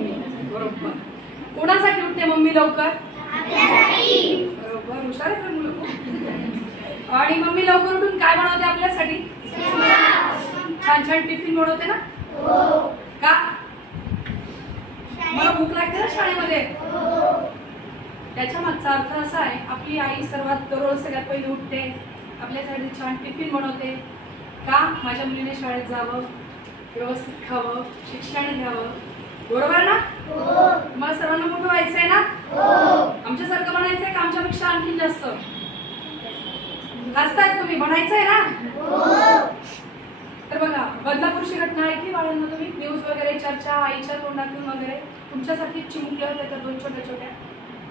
Mummy. बरोबर. कोणासाठी उठते मम्मी लवकर? बरोबर, हुशार आहे मुलं. आणि मम्मी लवकर उठून काय बनवते आपल्यासाठी? छान छान टिफिन बनवते ना? का? मला भूक लागते ना शाळेमध्ये. त्याच्या मागचा अर्थ असा आहे, आपली आई सर्वात दररोज सगळ्यात पहिली उठते, आपल्यासाठी छान टिफिन बनवते. का? माझ्या मुलीने शाळेत जावं, व्यवस्थित खावं, शिक्षण घ्यावं. बरोबर ना? मला सर्वांना मोठं व्हायचंय ना? आमच्यासारखं बनायचंय का आमच्यापेक्षा आणखी जास्त? हसताय तुम्ही, बनायचंय ना? तर बघा, बदलापूरची घटना ऐकली बाळांना तुम्ही? न्यूज वगैरे चर्चा आईच्या तोंडातून वगैरे. तुमच्यासाठी चिमुकल्या होत्या त्या 2 छोट्या छोट्या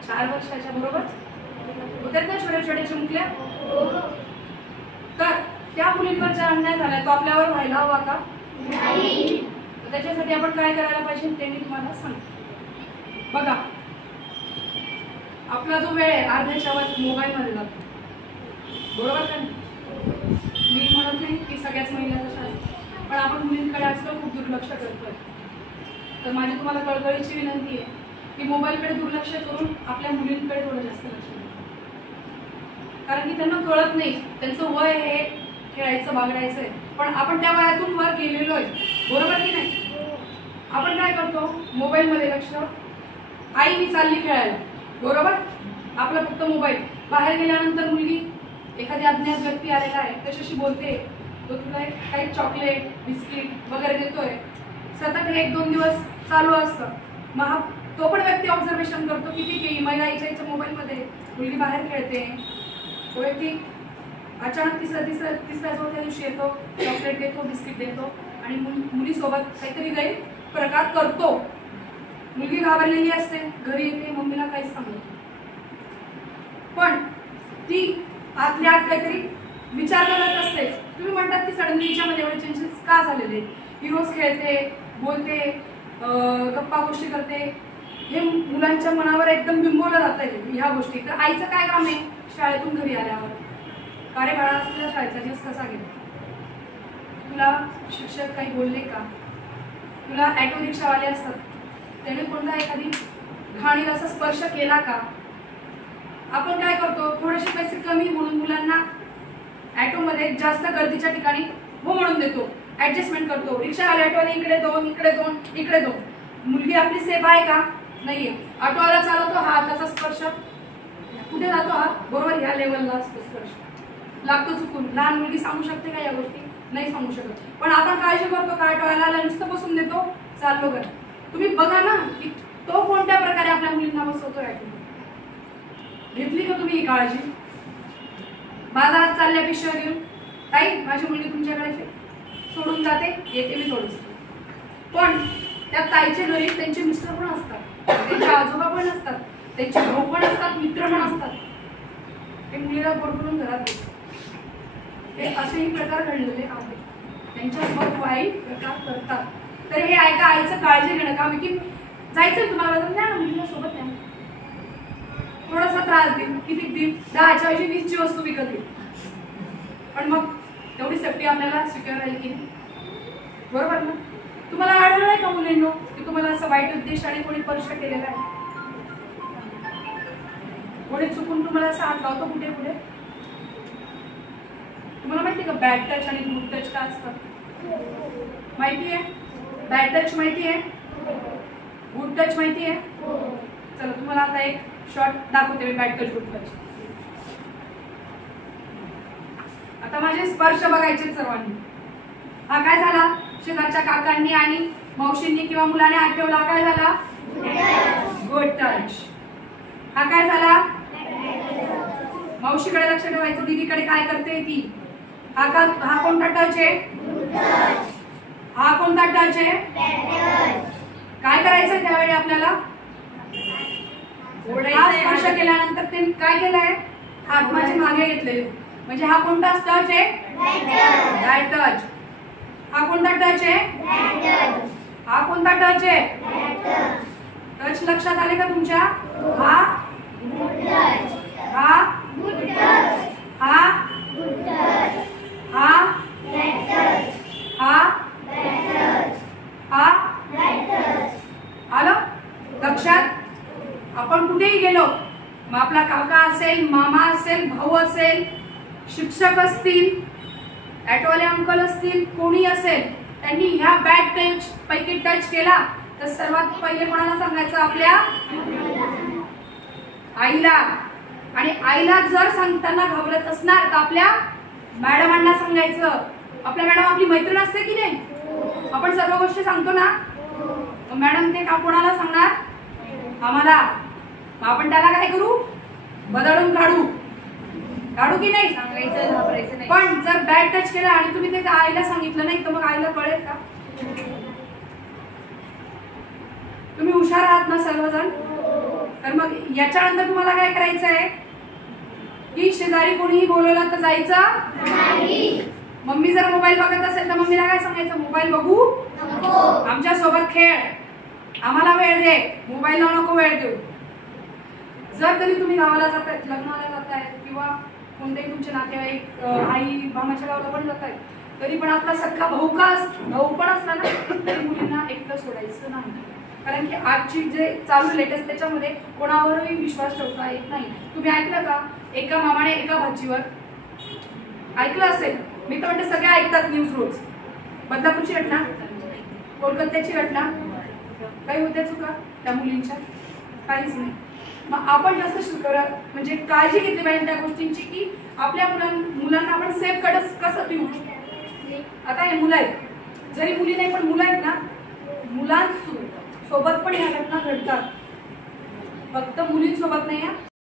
4 वर्षाच्या, बरोबर होत्या त्या छोट्या छोट्या चिमुकल्या. तर त्या मुलींवर ज्या अन्याय झाला तो आपल्यावर व्हायला हवा का? नाही. त्याच्यासाठी आपण काय करायला पाहिजे ते मी तुम्हाला सांगते. बघा, आपला जो वेळ आहे अर्ध्याच्या वर मोबाईल मध्ये जातो, बरोबर का? मी म्हणत नाही की सगळ्याच महिला तशा असतात, पण आपण मुलींकडे आजकाल खूप दुर्लक्ष करतोय. तर माझी तुम्हाला कळकळीची विनंती आहे की मोबाईलकडे दुर्लक्ष करून आपल्या मुलींकडे थोडं जास्त लक्ष द्या. कारण की त्यांना कळत नाही, त्यांचं वय हे खेळायचं बागडायचं आहे, पण आपण त्या वयातून वर गेलेलो आहे, बरोबर की नाही? आपण काय करतो? मोबाईलमध्ये लक्ष. आई मी चालली खेळायला, बरोबर, आपला फक्त मोबाईल. बाहेर गेल्यानंतर मुलगी एखादी अज्ञात व्यक्ती आलेला आहे त्याच्याशी बोलते, तो तुला काही चॉकलेट बिस्किट वगैरे देतोय. सतत हे 1-2 दिवस चालू असतं. मग तो पण व्यक्ती ऑब्झर्वेशन करतो की ठीक आहे, महिला आईच्या मोबाईलमध्ये मुलगी बाहेर खेळते. तो व्यक्ती अचानक तिसऱ्या चौथ्या दिवशी येतो, चॉकलेट देतो, बिस्किट देतो आणि मुलीसोबत काहीतरी गैर प्रकार करतो. मुलगी घाबरलेली असते, घरी येते, मम्मीला काहीच सांगत, पण ती आतल्या आत काहीतरी विचार करत असते. तुम्ही म्हणतात की सडनली हिच्यामध्ये एवढे चेंजेस का झालेले? ही रोज खेळते, बोलते, गप्पा गोष्टी करते, हे मुलांच्या मनावर एकदम बिंबवलं जात आहे ह्या गोष्टी. तर आईचं काय काम आहे शाळेतून घरी आल्यावर? का रे बाळा, तुझ्या शाळेचा दिवस कसा गेला? तुला शिक्षक काही बोलले का? तुला ॲटो रिक्षावाले असतात, त्याने कोणता एखादी घाणीला असा स्पर्श केला का? आपण काय करतो? थोडेसे पैसे कमी म्हणून मुलांना ॲटोमध्ये जास्त गर्दीच्या ठिकाणी हो म्हणून देतो, ऍडजस्टमेंट करतो. रिक्षावाले ऑटोवाले इकडे 2 इकडे 2 इकडे 2. मुलगी आपली सेफ आहे का? नाहीये. ऑटोवाला चालवतो, हा हाताचा स्पर्श कुठे जातो? हा बरोबर ह्या लेवलला असतो, स्पर्श लागतो चुकून. लहान मुलगी सांगू शकते का या गोष्टी? नाही सांगू शकत. पण आपण काळजी करतो का? ऑटोवाला नुसतं बसून देतो, चाललो घर. तुम्ही बघा ना की तो कोणत्या प्रकारे आपल्या मुलींना बसवतोय ॲटो. घेतली का तुम्ही ही काळजी? बाजारात चालल्या पिशव्या घेऊन, ताई माझी मुलगी तुमच्याकडे सोडून जाते, येते मी थोडंसं. पण त्या ताईच्या घरी त्यांचे मिस्टर पण असतात, त्यांचे आजोबा पण असतात, त्यांचे भाऊ पण असतात, मित्र पण असतात. ते मुलीला बोलवून घरात देतात. हे असेही प्रकार घडलेले आहेत. त्यांच्यासोबत वाईट प्रकार करतात. तर हे ऐका, आईचं काळजी घेणं काम की जायचं तुम्हाला द्या ना मुलीला सोबत, द्या थोडासा त्रास देईल, किती देईल? 10च्या ऐवजी 20ची वस्तू विकत येईल. पण मग तेवढी सेफ्टी आपल्याला सिक्युअर राहील की नाही? बरोबर ना? तुम्हाला आढळलं आहे का मुलींनो की तुम्हाला असं वाईट उद्देशाने कोणी स्पर्श केलेला आहे? कोणी चुकून तुम्हाला असं हात लावतो कुठे कुठे? तुम्हाला माहिती का बॅड टच आणि गुड टच का असतात? माहिती आहे? बॅड टच माहिती आहे, गुड टच माहिती आहे? चला तुम्हाला आता एक शॉर्ट दाखवते मी, बॅड टच गुड टच. आता माझे स्पर्श बघायचे सर्वांनी. हा काय झाला? शेजारच्या काकांनी आणि मावशींनी किंवा मुलाने हात ठेवला, काय झाला? Good touch. हा काय झाला? मावशीकडे लक्ष ठेवायचं, दीदीकडे काय करते ती. हा कोणता टच आहे? हा कोणता टच आहे? काय करायचं त्यावेळी आपल्याला? हा स्पर्श केल्यानंतर ते काय केलंय? हात माझे मागे घेतलेले, म्हणजे हा कोणता टच आहे? Bad touch. हा कोणता टच आहे? हा कोणता टच आहे? टच लक्षात आले का तुमच्या? हा हा हा हा हा हा आलं? कुठेही गेलो, मग आपला काका असेल, मामा असेल, भाऊ असेल, शिक्षक असतील, ऑटोवाले अंकल असतील, कोणी असेल, त्यांनी ह्या बॅड टच पैकी टच केला तर सर्वात पहिले कोणाला सांगायचं? आपल्या आईला. आणि आईला जर सांगताना घाबरत असणार तर आपल्या मॅडमांना सांगायचं. आपल्या मॅडम आपली मैत्रीण असते की नाही? आपण सर्व गोष्टी सांगतो ना, मॅडम ते का कोणाला सांगणार? आम्हाला. मग आपण त्याला काय करू? बदलून काढू की नाही? सांगायचं, घाबरायचं नाही. पण जर बॅड टच केला आणि तुम्ही ते आईला सांगितलं नाही तर मग आईला कळेल का? तुम्ही हुशार आहात ना सर्वजण? तर मग याच्यानंतर तुम्हाला काय करायचं आहे की शेजारी कोणीही बोलवलं तर जायचं नाही. मम्मी जर मोबाईल बघत असेल तर मम्मीला काय सांगायचं? मोबाईल बघू नको, आमच्या सोबत खेळ, आम्हाला वेळ दे, मोबाईलला नको वेळ देऊ. जर तरी तुम्ही गावाला जाताय, लग्नाला जाताय किंवा कोणतेही तुमचे नातेवाईक आई मामाच्या गावाला पण जाताय, तरी पण आपला सख्खा भाऊ पण असला ना तरी मुलींना एकटं सोडायचं नाही. कारण की आजची जे चालू लेटेस्ट त्याच्यामध्ये कोणावरही विश्वास ठेवता येत नाही. तुम्ही ऐकलं का? एका मामाने एका भाजीवर, ऐकलं असेल, मी तर म्हणते सगळे ऐकतात न्यूज रोज. बदलापूरची घटना, कोलकात्याची घटना, काही होत्या चुका त्या मुलींच्या? काहीच नाही. मग आपण जास्त म्हणजे काळजी घेतली पाहिजे त्या गोष्टींची की आपल्या मुलांना आपण सेफ कसं ठेवू. आता हे मुलं आहेत, जरी मुली नाही पण मुलं आहेत ना, मुलांसोबत पण ह्या घटना घडतात, फक्त मुलींसोबत नाही.